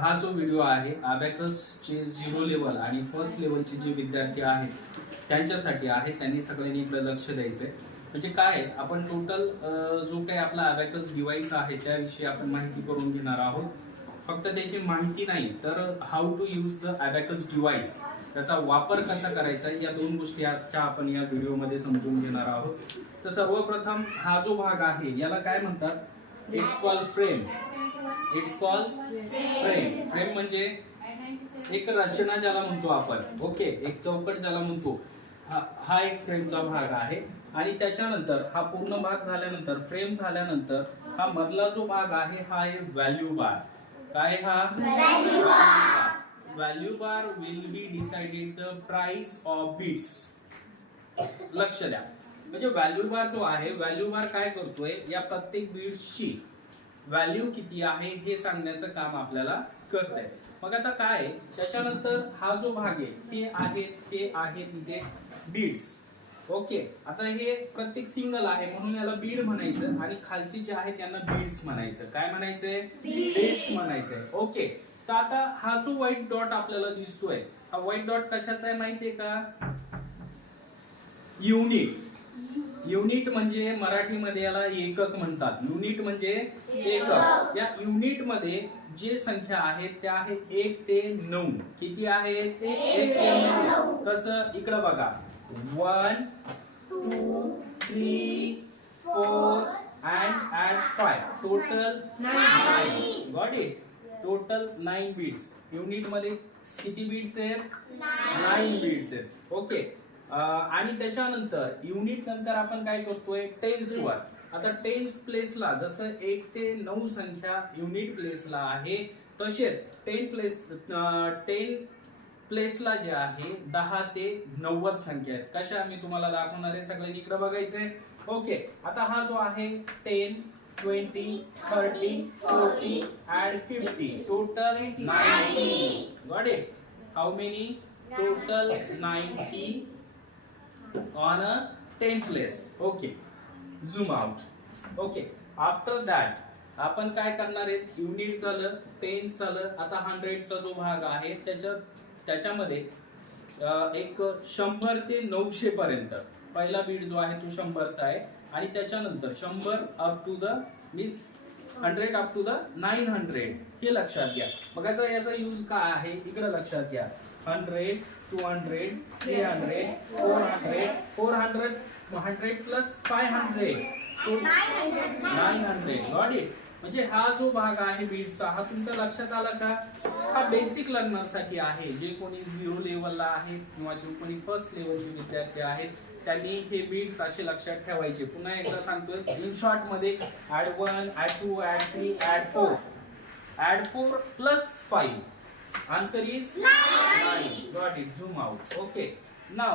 हा जो व्हिडिओ आहे अबॅकस चे 0 लेवल आणि फर्स्ट लेवलचे जे विद्यार्थी आहेत त्यांच्यासाठी आहे. त्यांनी सगळ्यांनी इकडे लक्ष द्यायचंय. म्हणजे काय आपण टोटल जो काही आपला अबॅकस डिव्हाइस आहे त्याविषयी आपण माहिती करून घेणार आहोत. फक्त त्याची माहिती नाही तर how to use the abacus device, त्याचा वापर कसा करायचा या दोन गोष्टी आजच्या आपण या व्हिडिओमध्ये समजून घेणार आहोत. तर सर्वप्रथम हा जो भाग आहे याला काय म्हणतात? It's called frame. It's called frame. Frame म्हणजे एक रचना ज्याला म्हणतो आपण. ओके, एक चौकट ज्याला म्हणतो. हा एक फ्रेमचा भाग आहे. आणि त्याच्यानंतर हा पूर्ण भाग झाल्यानंतर फ्रेम झाल्यानंतर हा मधला जो भाग आहे हा आहे व्हॅल्यू बार. काय हा? Value bar. Value bar will be decided the price of bits. लक्ष द्या. म्हणजे व्हॅल्यू बार जो आहे, व्हॅल्यू बार काय करतोय? या प्रत्येक बिट्सची व्हॅल्यू किती आहे हे सांगण्याचं काम आपल्याला करतंय. मग आता काय त्याच्यानंतर हा जो भाग आहे ते आहे तिथे बीड्स. ओके, आता हे प्रत्येक सिंगल आहे म्हणून याला बीड म्हणायचं आणि खालची जे आहे त्यांना बीड्स म्हणायचं. काय म्हणायचंय? बीड्स म्हणायचंय. ओके, तर आता हा जो व्हाईट डॉट आपल्याला दिसतोय, हा व्हाईट डॉट कशाचा आहे माहितीये का? युनिट. युनिट म्हणजे मराठीमध्ये याला एकक म्हणतात. युनिट म्हणजे एकक. या युनिट मध्ये जे संख्या आहेत त्या आहेत 1 ते 9. किती आहेत? 1 ते 9. कसं? इकडे बघा. 1 2 3 4 and add 5. Total 9. Got it? Total 9 beats. Unit मध्ये किती बीट्स आहेत? 9 बीट्स आहेत. ओके, आणि त्याच्यानंतर युनिट नंतर आपण काय करतोय? टेन्स वर. आता टेन्स प्लेसला जसं 1 ते 9 संख्या युनिट प्लेसला आहे तसेच 10 प्लेसला जे आहे 10 ते 90 संख्या आहेत. कशा मी तुम्हाला दाखवणार आहे. सगळ्यांनी इकडे बघायचंय. ओके, आता हा जो आहे 10 20 30 40 and 50. Total 90. Got it? How many? Total 90 on a 10 place. Okay, zoom out. Okay, after that आपण काय करणार आहे? युनिट झालं, टेन्स झालं. आता 100 चा जो भाग आहे त्याच्यामध्ये एक 100 ते 900 पर्यंत पहिला बीट जो आहे तो 100 चा आहे आणि त्याच्यानंतर 100 up to the means 100 up to the 900 हे लक्षात घ्या. मग याचा यूज काय आहे इकडे लक्षात घ्या. 100 200 300 400 100 प्लस 500 900. Got it? म्हणजे हा जो भाग आहे बीट्सचा हा तुमच्या लक्षात आला का? हा बेसिक लर्नर साठी आहे. जे कोणी 0 लेवलला आहेत किंवा जे कोणी फर्स्ट लेवलचे विद्यार्थी आहेत त्यांनी हे बीट्स असे लक्षात ठेवायचे. पुन्हा एकदा सांगतोय इन शॉर्ट मध्ये add 1 add 2 add 3 add 4. Add 4 plus 5. Answer is 9. Got it? Zoom out. Okay. Now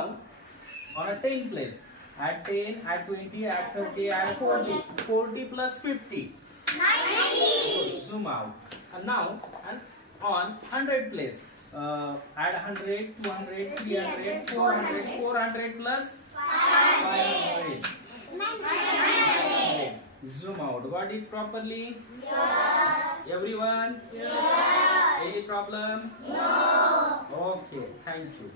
on a 10 place, add 10, add 20, add 30, add 40. 40 plus 50. 90. Zoom out. And now on 100 place, add 100, 200, 300, 400, 400 plus 500. 900. Zoom out. Got it properly? Yes. Everyone? Yes. Any problem? No. Okay. Thank you.